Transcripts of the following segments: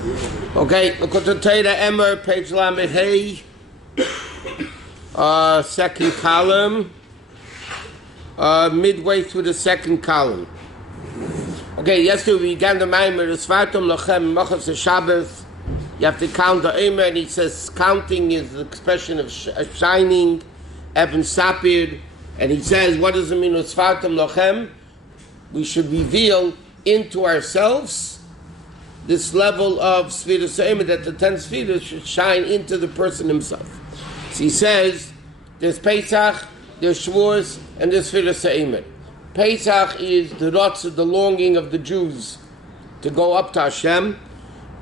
Okay, Likkutei Torah Emor, page Lamed Hey, second column, midway through the second column. Okay, yesterday we began the Maamarim, the Svartum Lochem Mochas Shabbos. You have to count the Emor, and he says counting is the expression of shining, Eben Sapir, and he says, what does it mean with Svartum Lochem? We should reveal into ourselves this level of Sefirot Emor, that the 10 Sefirot should shine into the person himself. So he says, there's Pesach, there's Shavuos, and there's Sefirot Emor. Pesach is the rotzah, the longing of the Jews to go up to Hashem.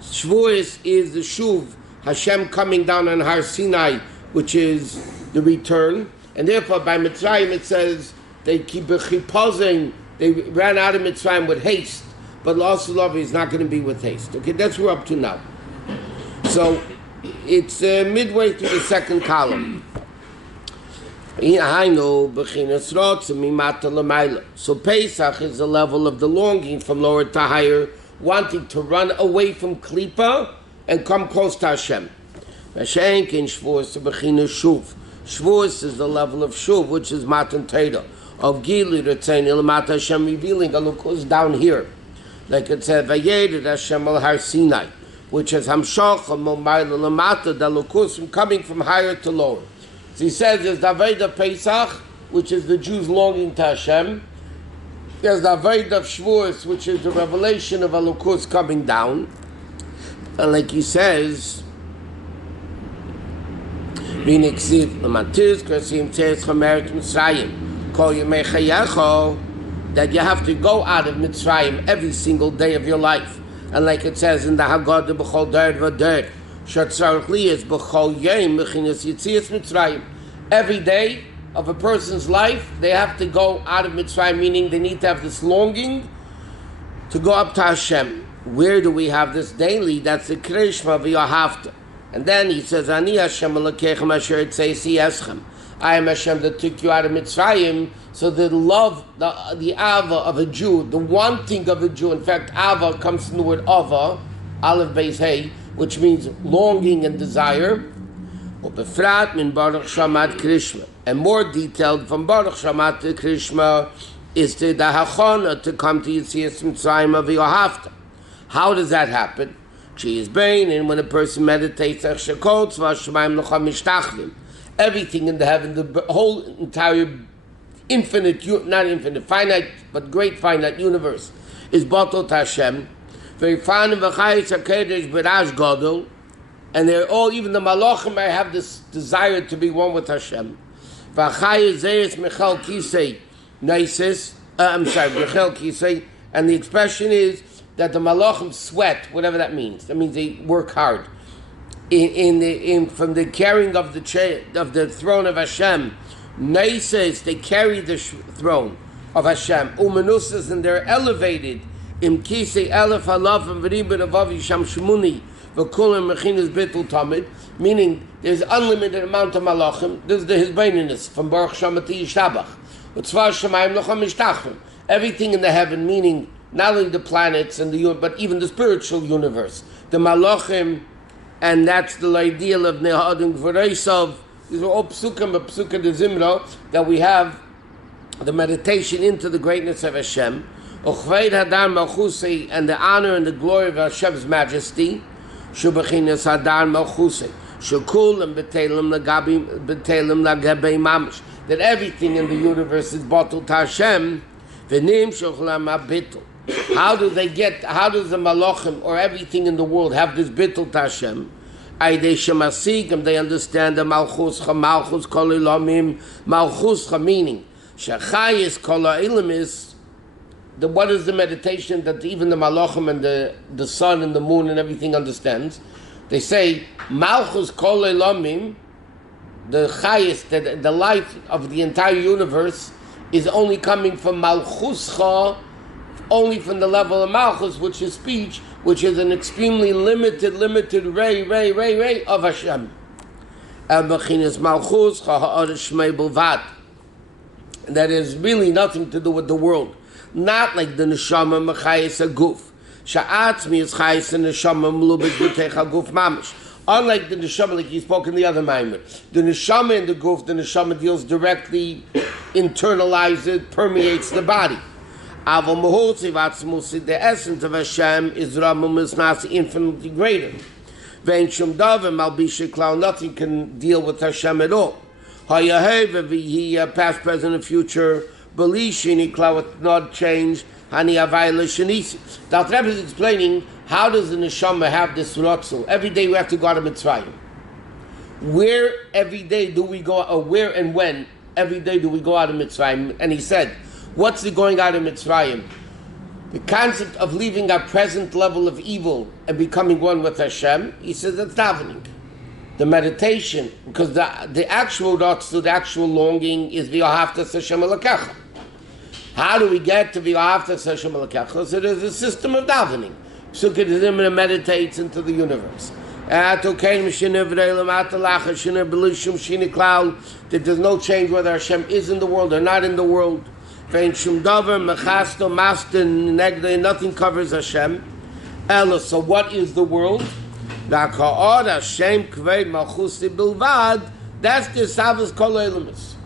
Shavuos is the Shuv, Hashem coming down on Har Sinai, which is the return. And therefore, by Mitzrayim it says, they keep a chipazing, they ran out of Mitzrayim with haste. But loss of love is not going to be with haste. Okay, that's what we're up to now. So it's midway through the second column. So Pesach is the level of the longing from lower to higher, wanting to run away from Klippa and come close to Hashem. Shavuos is the level of Shuv, which is Matan Torah, of Gili Retzain Mat Hashem, revealing a look down here. Like it said, Vayered Hashem al Har Sinai, which is Hamshach Momayla Lamata, the Lukus from coming from higher to lower. So he says there's the Aved of Pesach, which is the Jews longing to Hashem. There's the Aved of Shavuos, which is the revelation of a Lukus coming down. And like he says, V'niksiv L'matiz Krasim Teres Chameret Mitzrayim Kol Yemei Chayecho, that you have to go out of Mitzrayim every single day of your life. And like it says in the Haggadah, B'chol Derd V'Derd, Shatzarach Liyas B'chol Yem B'chinas Yitzias Mitzrayim. Every day of a person's life, they have to go out of Mitzrayim, meaning they need to have this longing to go up to Hashem. Where do we have this daily? That's the Krishma V'Yahavta. And then he says, Ani Hashem Elokechem Asher Tzei Eschem. I am Hashem that took you out of Mitzrayim. So the love, the ava of a Jew, the wanting of a Jew, in fact, ava comes from the word ava, aleph beis hey, which means longing and desire. Ubefrat min Baruch Shamat Krishma. And more detailed from Baruch Shamat to Krishma is the hachana to come to Yitzias Mitzrayim of Yohavta. How does that happen? She is brain, and when a person meditates, everything in the heaven, the whole entire infinite, not infinite, finite, but great finite universe is bottled to Hashem. And they're all, even the Malachim, may have this desire to be one with Hashem. And the expression is that the Malachim sweat, whatever that means. That means they work hard. From the carrying of the chair, of the throne of Hashem, Naises, they carry the throne of Hashem. Umanusas, and they're elevated. Im kisei elef halaf and v'ribet avav yisham shmuni v'kulam mechinas bitul tamid. Meaning, there's unlimited amount of malachim. This is the hisbaininess from Baruch Shamati Yishtabach. Utzvar shemayim locham mishtachim. Everything in the heaven, meaning not only the planets and but even the spiritual universe, the malachim. And that's the ideal of Nehadim Gvoreisov. These are all psukim, but psukim de Zimra, that we have the meditation into the greatness of Hashem, Uchveid Hadar Malchusei, and the honor and the glory of Hashem's majesty, Shubachinas Hadar Malchusei, Shukul and Betelim Lagabei Mamish, that everything in the universe is bottled to Hashem, V'nim Shochlam HaBittul. How does the Malachim or everything in the world have this bittul to Hashem? They understand the Malchuscha, Malchus Kol Ilamim, Malchuscha, meaning Shachayis Kol Ilam is what is the meditation that even the Malachim and the sun and the moon and everything understands? They say Malchus Kol Ilamim, the Chayis, the life of the entire universe, is only coming from Malchuscha, only from the level of Malchus, which is speech, which is an extremely limited ray of Hashem. And that has really nothing to do with the world. Not like the Neshama Mechayis Aguf. Sha'atzmi is chayis and neshama mlubes b'teich haguf mamish. Unlike the neshama, like he spoke in the other Maamarim, the neshama in the guf, the neshama deals directly, internalizes it, permeates the body. Avo mahotziv atzmus, the essence of Hashem is Ramum Misnasi, infinitely greater. Vein shum davar malbishe klau, nothing can deal with Hashem at all. Hayaheva v'hi, past, present, and future, belishini klau, with not change. Hani avayla shenisi. The Rebbe is explaining how does the neshama have this rotzel. Every day we have to go out of Mitzrayim. Where every day do we go, or where and when every day do we go out of Mitzrayim? And he said, what's the going out of Mitzrayim? The concept of leaving our present level of evil and becoming one with Hashem, he says that's davening. The meditation, because the actual rotzel, the actual longing is v'yohavtas Hashem Elokecha. How do we get to v'yohavtas Hashem Elokecha? So there's a system of davening. Shusterman meditates into the universe. That there's no change whether Hashem is in the world or not in the world. Nothing covers Hashem. So what is the world? That's the Savas Kol Eilamus.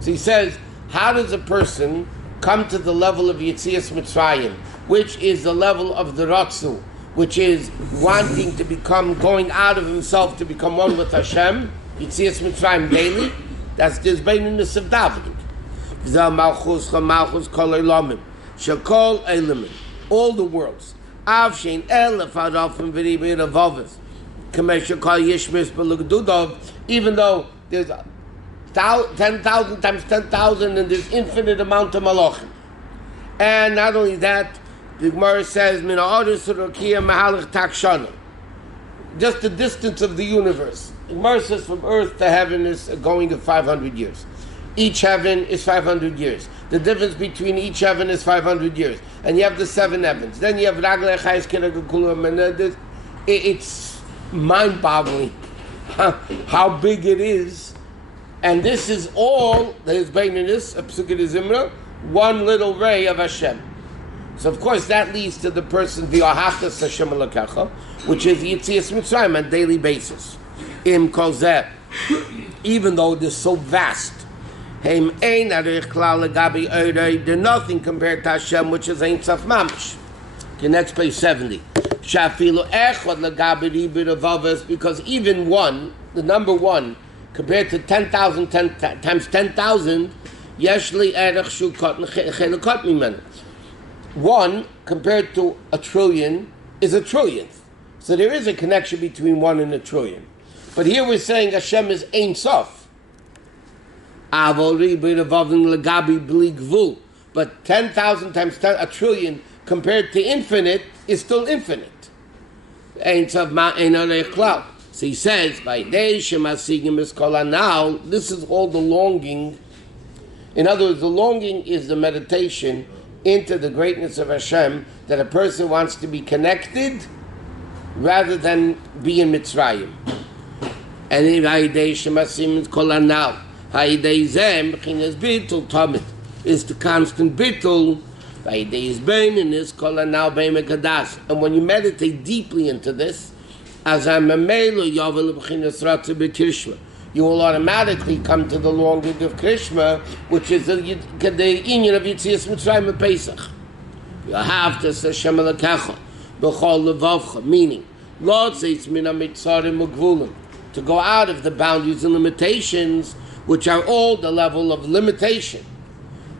So he says, how does a person come to the level of Yetzias Mitzrayim, which is the level of the Ratzu, which is wanting to become, going out of himself to become one with Hashem, Yetzias Mitzrayim daily? That's this beinunus of davening. All the worlds. Even though there's 10,000 times 10,000 and there's infinite amount of malachim. And not only that, the Gemara says, just the distance of the universe. The Gemara says from earth to heaven is going at 500 years. Each heaven is 500 years. The difference between each heaven is 500 years. And you have the 7 heavens. Then you have Raglei Chayes Kiragakulam, and it's mind-boggling how big it is. And this is all, there's beinunus, a psukid zimra, one little ray of Hashem. So of course that leads to the person v'yohavtas Hashem Elokecha, which is Yetzias Mitzrayim on a daily basis. Im kol zeh, even though it is so vast, they're nothing compared to Hashem, which is Ein Sof Mamish. Okay, next page 70. Because even one, the number one, compared to 10,000 times 10,000, one compared to a trillion is a trillionth. So there is a connection between one and a trillion. But here we're saying Hashem is Ein Sof. But 10,000 times 10, a trillion compared to infinite is still infinite. Ein Sof Ma'ein Olei Klal. So he says, by day Shemasigim is Kol Hanal, this is all the longing. In other words, the longing is the meditation into the greatness of Hashem, that a person wants to be connected rather than be in Mitzrayim. And in by day Shemasigim is Kol Hanal. Ha'idei Zem, B'chinas Bittul Tamid, is the constant Bittul. Ha'idei Zbein, is Kol Hanal Beim HaKadas. And when you meditate deeply into this, you will automatically come to the longing of Krishma, which is the inyan of Yetzias Mitzrayim and Pesach. You have to say Hashem Elokecha b'chol levavcha, meaning Lord says mina mitzarim ugvulim, to go out of the boundaries and limitations, which are all the level of limitation.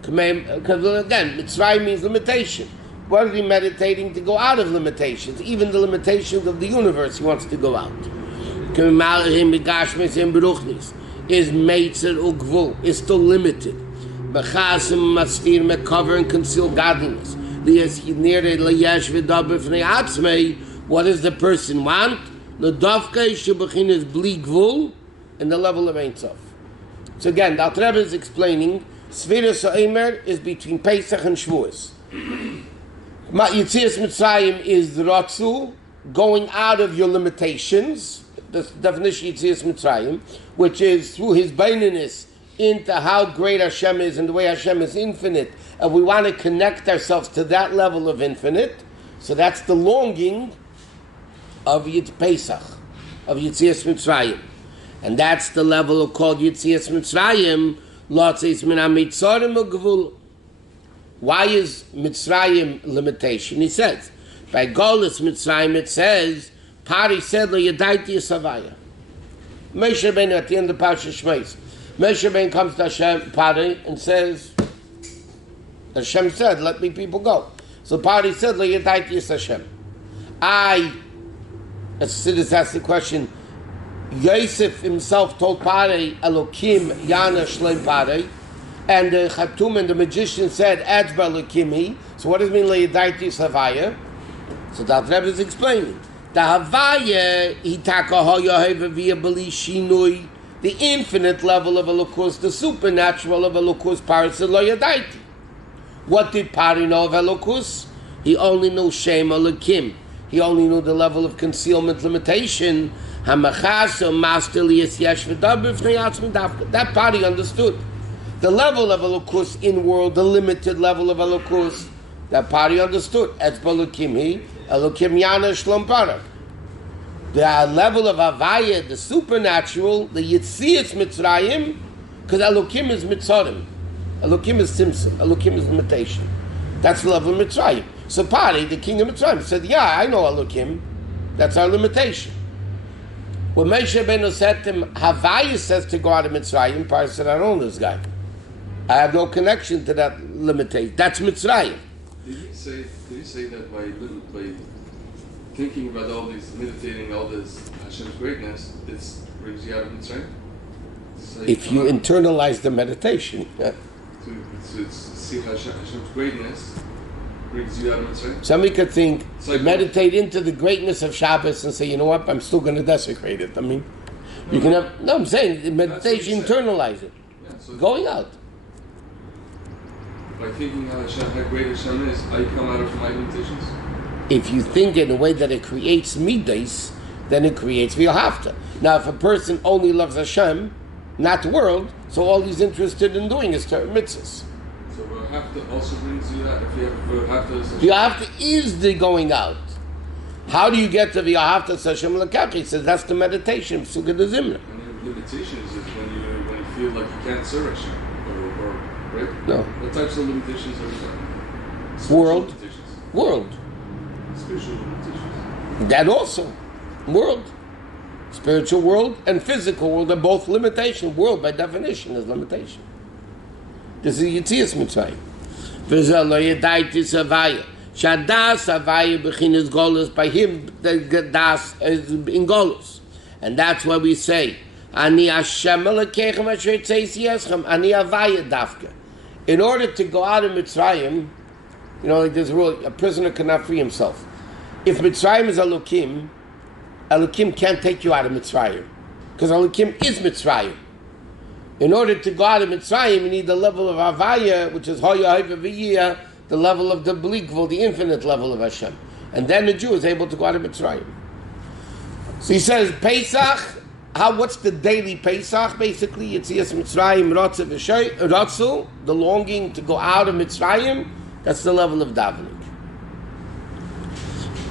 Because again, Mitzrayim means limitation. What is he meditating? To go out of limitations, even the limitations of the universe he wants to go out. Is Meitzer Ugvul, is still limited. Cover and conceal godliness. What does the person want? The and the level of Ein Sof. So again, the Alter Rebbe is explaining, Sefirot Emor is between Pesach and Shavuos. Yetzias Mitzrayim is the Ratzu, going out of your limitations, the definition of Yetzias Mitzrayim, which is through his beinunus into how great Hashem is and the way Hashem is infinite, and we want to connect ourselves to that level of infinite. So that's the longing of Yitz Pesach, of Yitzias Mitzrayim. And that's the level of called Yitzias Mitzrayim, Lotzeis Min HaMitzorim Ugvul. Why is Mitzrayim limitation? He says, by Golus Mitzrayim it says, Pari said, Lo Yadaiti Yisavaya. Moshe Rabbeinu at the end of Parshat Shmos, Moshe Rabbeinu comes to Hashem, Pari, and says, Hashem said, let me people go. So Pari said, Lo Yadaiti Yis Hashem. As Siddur asks the question, Yosef himself told Pari, Elokim Yana Shleim Pari, and the Chatum and the magician said, Adzba Elokim. So what does it mean, Lo Yadaiti Yis Havaya? So that Rebbe is explaining. The Havaya, the infinite level of Elokus, the supernatural of Elokus, Parasel Lo Yadaiti. What did Pari know of Elokus? He only knew Shem Elokim. He only knew the level of concealment limitation. That Pari understood. The level of Elokus in world, the limited level of Elokus, that Pari understood. Elokim Yana Shlom Parak. The level of Havaya, the supernatural, the Yitzias Mitzrayim, because Elokim is Mitzorim. Elokim is Simsim. Elokim is limitation. That's the level of Mitzrayim. So Pari, the king of Mitzrayim, said, yeah, I know Elokim. That's our limitation. When Moshe Rabbeinu said to him, Havaya says to go out of Mitzrayim, Pari said, I don't know this guy. I have no connection to that limitation. That's Mitzrayim. Did he say that by thinking about all these, meditating all this Hashem's greatness, it brings you out of Mitzrayim? If you internalize the meditation. Yeah. To see Hashem's greatness brings you out of Mitzrayim? Somebody could think, like meditate into the greatness of Shabbos and say, you know what, I'm still going to desecrate it. I mean, you can have, no, I'm saying, the meditation, internalize it. Yeah, so going out. By thinking how great Hashem is, I come out of my limitations? If you think in a way that it creates midas, then it creates v'yohavta. Now, if a person only loves Hashem, not the world, so all he's interested in doing is Torah mitzvahs. So v'yohavta also brings you that? If you have v'yohavta as V'yohavta is the going out. How do you get to v'yohavta as Hashem l'kach? He says that's the meditation, Psukkah de Zimra. And your limitations is when you feel like you can't serve Hashem. Right? No. What types of limitations are you talking about? World. World. Spiritual limitations. That also. World. Spiritual world and physical world are both limitation. World, by definition, is limitation. This is Yitzias Mitzrayim. V'zeh lo yadaitis havaya. Shadas havaya b'chinas golus. By him, the das is in golus. And that's why we say, Ani Hashem Elokeichem asher yitzeis yeschem. Ani havaya dafka. In order to go out of Mitzrayim, you know, like there's a rule, a prisoner cannot free himself. If Mitzrayim is Elokim, Elokim can't take you out of Mitzrayim. Because Elokim is Mitzrayim. In order to go out of Mitzrayim, you need the level of Havaya, which is Hoya Hoya V'yiyah, the level of the Blikvul, the infinite level of Hashem. And then the Jew is able to go out of Mitzrayim. So he says, Pesach, what's the daily Pesach, basically? Yitzias Mitzrayim, Rotzu, the longing to go out of Mitzrayim, that's the level of davening.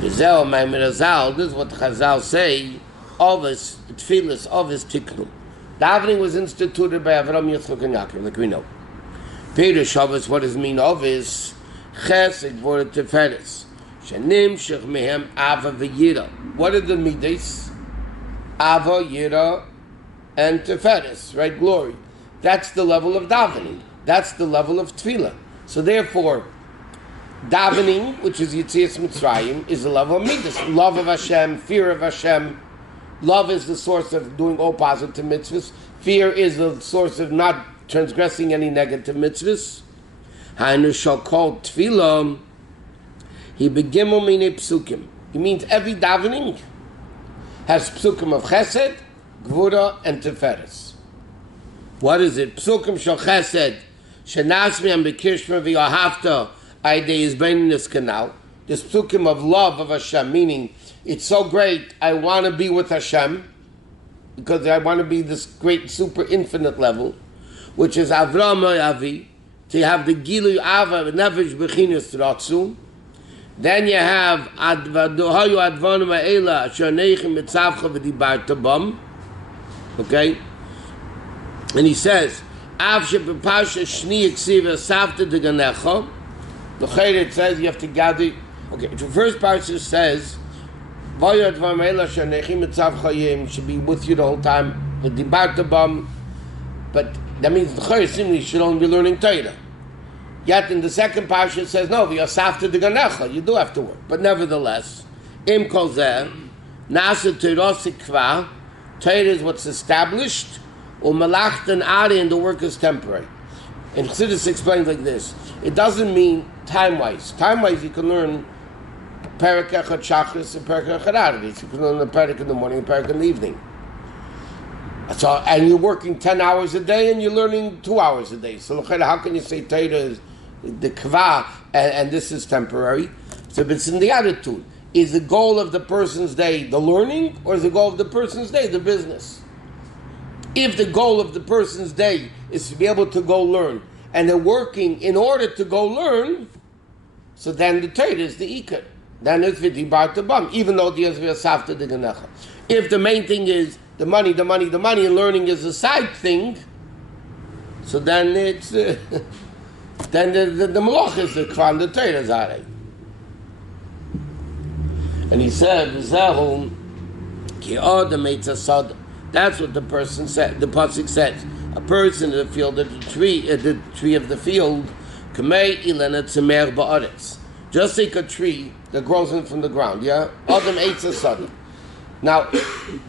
This is what the Chazal say, Ovis, Tfilis, Ovis Tiknu. Davening was instituted by Avram, Yitzchak, and Yaakov, like we know. Peter Shabbos, what does it mean, Ovis? Chesed, Gvura, Teferes. Shenim, Shech, Mehem, Ava, V'yira. What are the midas? Ava, Yira, and Teferes, right? Glory. That's the level of davening. That's the level of tefillah. So therefore, davening, which is Yitzias Mitzrayim, is the level of midas. Love of Hashem, fear of Hashem. Love is the source of doing all positive mitzvahs. Fear is the source of not transgressing any negative mitzvahs. Hainu shall call tefillah. He begimel mine psukim. He means every davening has psukim of chesed, gvura, and teferes. What is it? Psukim shel chesed, shenasmi and bekirshma v'yohavta, aydei is in this canal. This psukim of love of Hashem, meaning it's so great, I want to be with Hashem, because I want to be this great, super infinite level, which is Avram Avi, to have the Gilu Ava, Nefesh Bechinas Ratzu, Then you have okay? And he says, the Chayret says you have to gather. Okay, the first Parshat says, should be with you the whole time. But that means the Chayret simply should only be learning Torah. Yet in the second Parshat it says, no, you do have to work. But nevertheless, Im Kol Zeh, Nasa Torah Sikva, Torah is what's established, Umalachten Ari, and the work is temporary. And Chassidus explains like this: it doesn't mean time-wise. Time-wise, you can learn Perek Echad Shachris and Perek Echad Arvis. You can learn a Perek in the morning and Perek in the evening. So, and you're working 10 hours a day and you're learning 2 hours a day. So how can you say Torah is the Kva and this is temporary? So it's in the attitude. Is the goal of the person's day the learning, or is the goal of the person's day the business? If the goal of the person's day is to be able to go learn, and they're working in order to go learn, so then the Torah is the Iker. Then it's V'di Bar Tabam, even though the Yosef Yasafta de Ganecha. If the main thing is the money, and learning is a side thing, so then it's then the Malach is the Kvan, the Torah Zarei. And he said, "V'zehu ki adam eitzasad." That's what the person said. The pasuk says, "A person in the field of the tree of the field, kamei ilena tzemer ba'aretz." Just like a tree that grows in from the ground. Yeah, adam eitzasad. Now,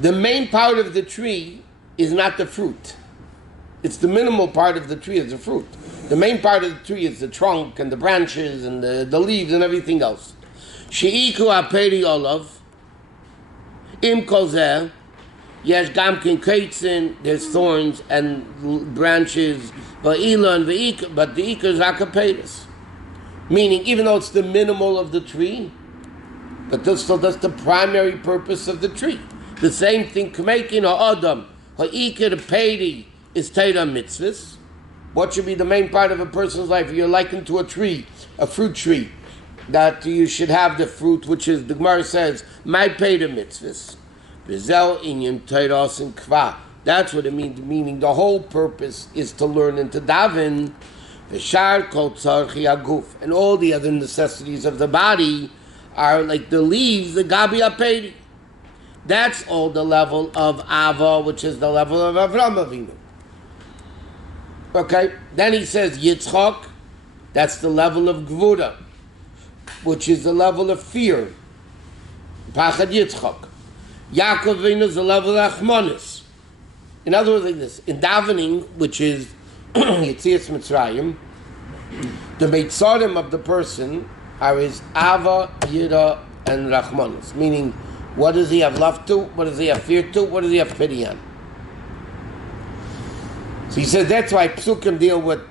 the main part of the tree is not the fruit. It's the minimal part of the tree is the fruit. The main part of the tree is the trunk and the branches and the leaves and everything else. She'iku ha'peri olav, im kol zeh, yesh gam ken keitzin, there's thorns and branches, va'ila and va'ika, but the ikar is ha'kaperis. Meaning, even though it's the minimal of the tree, but that's the primary purpose of the tree. The same thing, k'meikin ha'adam, ha'ikar ha'peri is Torah mitzvahs. What should be the main part of a person's life? You're likened to a tree, a fruit tree, that you should have the fruit, which is, the Gemara says, my Torah mitzvahs. V'zel inyan Torah and kva. That's what it means, meaning the whole purpose is to learn and to daven. V'shar kol tzarchi aguf. And all the other necessities of the body are like the leaves, the gabi aperi. That's all the level of Ava, which is the level of Avram Avinu. Okay, then he says Yitzchak, that's the level of Gvura, which is the level of fear. Pachad Yitzchak. Yaakov Avinu is the level of Achmanis. In other words, like this, in davening, which is Yetzias Mitzrayim, the Meitzarim of the person are his Ava, Yira, and Rachmanis. Meaning, what does he have love to? What does he have fear to? What does he have pity on? So he says that's why Psukim deal with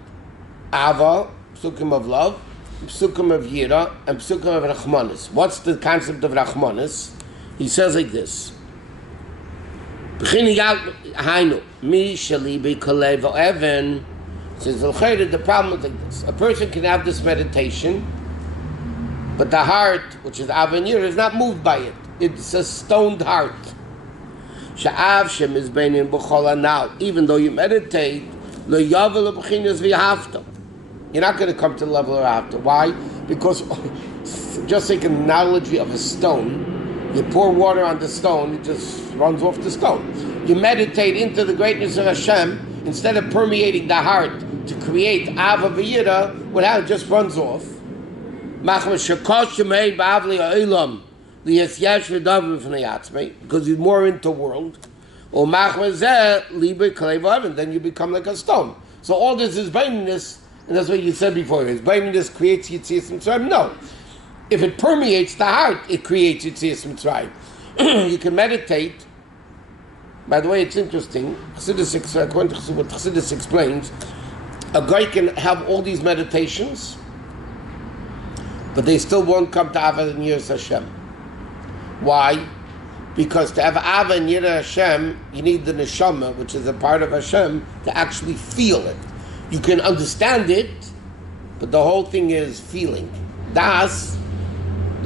Ava, Psukim of love, Psukim of Yira, and Psukim of Rachmanis. What's the concept of Rachmanis? He says like this. Says the problem is like this. A person can have this meditation, but the heart, which is Ava and Yira, is not moved by it. It's a stoned heart. Sha'av shem is beinin b'chol now. Even though you meditate, lo yavel b'chinas v'yahafta. You're not going to come to the level of after. Why? Because just like an analogy of a stone, you pour water on the stone, it just runs off the stone. You meditate into the greatness of Hashem, instead of permeating the heart to create Ava v'yira, what just runs off. Machmas shekosh shemeid b'avli ha'olam. Because he's more into world. Or then you become like a stone. So all this is baininess, and that's what you said before. Is baininess creates Yitzias Mitzrayim? No. If it permeates the heart, it creates Yitzias Mitzrayim. You can meditate. By the way, it's interesting. According to what Chassidus explains, a guy can have all these meditations, but they still won't come to Ava and Yiras Hashem. Why? Because to have Ava and Yira Hashem, you need the neshama, which is a part of Hashem, to actually feel it. You can understand it, but the whole thing is feeling. Das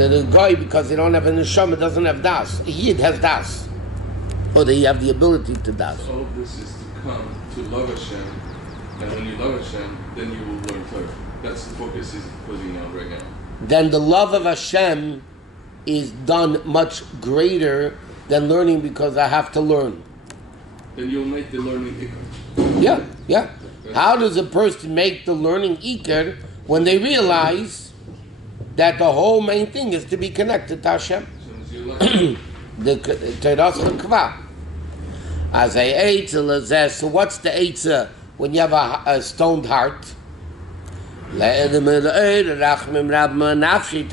The guy, because they don't have a neshama, doesn't have das. A yid has das, or they have the ability to das. So all of this is to come to love Hashem, and when you love Hashem, then you will learn Torah. That's the focus he's putting on right now. Then the love of Hashem is done much greater than learning because I have to learn. Then you'll make the learning ikar. Yeah. How does a person make the learning ikar when they realize that the whole main thing is to be connected to Hashem? The Torah Kva. As I ate, so what's the eitzah when you have a stoned heart? To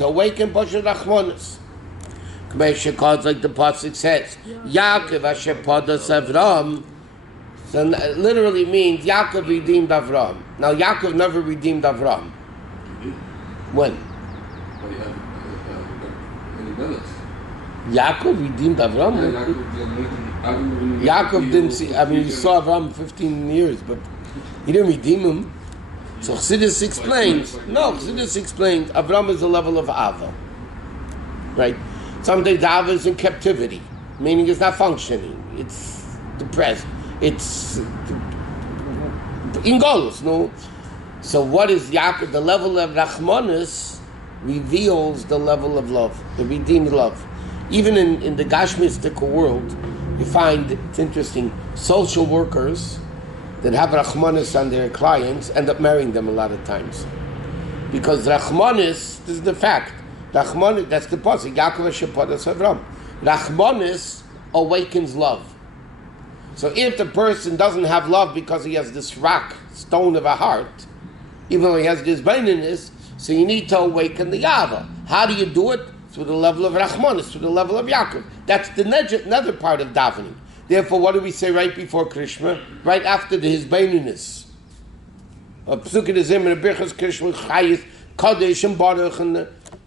awaken Pasha Rachmanis. Like the Pasuk says, Yaakov Asher Padas Avram. So literally means Yaakov redeemed Avram. Now Yaakov never redeemed Avram. When? Yaakov redeemed Avram? Yaakov didn't see, he saw Avram 15 years, but he didn't redeem him. So Chassidus explains, Avram is the level of Ava. Right? Sometimes Ava is in captivity, meaning it's not functioning, it's depressed, it's in Golus, no? So what is Yaakov? The level of Rachmanis reveals the level of love, the redeemed love. Even in the Gashmistic world, you find, it's interesting, social workers that have Rachmanis on their clients end up marrying them a lot of times. Because Rachmanis, this is the fact, Rachmanis, that's the pasuk, Yaakov Asher Padas Avram. Rachmanis awakens love. So if the person doesn't have love because he has this rock, stone of a heart, even though he has this baininess, so you need to awaken the Yava. How do you do it? Through the level of Rachmanis, through the level of Yaakov. That's the another part of davening. Therefore, what do we say right before Krishma? Right after his baininess.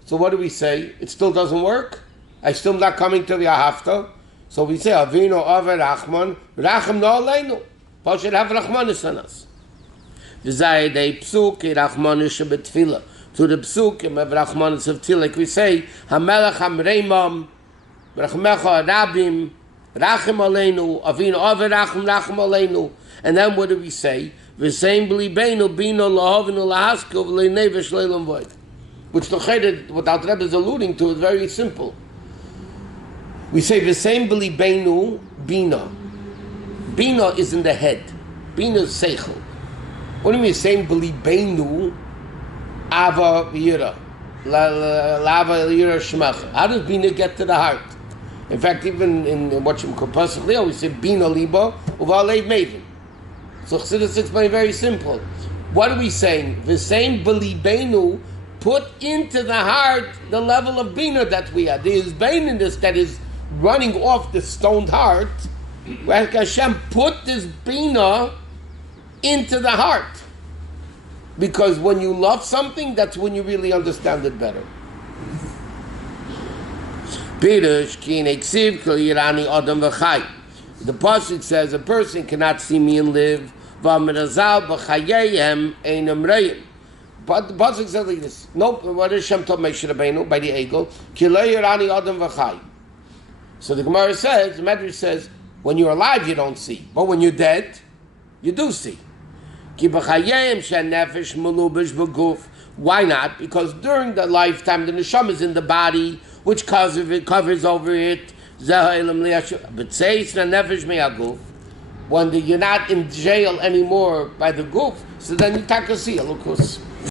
So what do we say? It still doesn't work? I still not coming to the Ahafta? So we say, Avinu Ave Rachman, Racham no Aleinu. Paul should have Rachmanis on us. V'zayidei psuki Rachmanis shebetfila. To the psukim of Rachmanis of Tefillah, like we say, Hamelech Hamreimam, Rachmecha Rabim, Rachim Aleinu, Avinu Ave Racham, Racham Aleinu. And then what do we say? V'seim b'libeinu, bino lahavinu lahaskov, le'nevesh le'lam void. Which the Cheder, what Al Rebbe is alluding to, is very simple. We say the same b'libeinu bina. Bina is in the head. Bina is seichel. What do you mean same b'libeinu ava yira? Lava yira shmach. How does bina get to the heart? In fact, even in what you call possibly, we say bina liba uvalei mevin. So Chassidus explains very simple. What are we saying? The same b'libeinu, put into the heart the level of bina that we have. There is baininess that is running off the stoned heart. Where Hashem put this bina into the heart. Because when you love something, that's when you really understand it better. The Parshat says a person cannot see me and live. But the Pasuk says like this. Nope, what does Hashem told Moshe Rabbeinu by the Egel? So the Gemara says, the Medrash says, when you're alive you don't see, but when you're dead, you do see. Why not? Because during the lifetime the neshama is in the body, which covers over it. But when you're not in jail anymore by the goof, so then you take a see a lukus.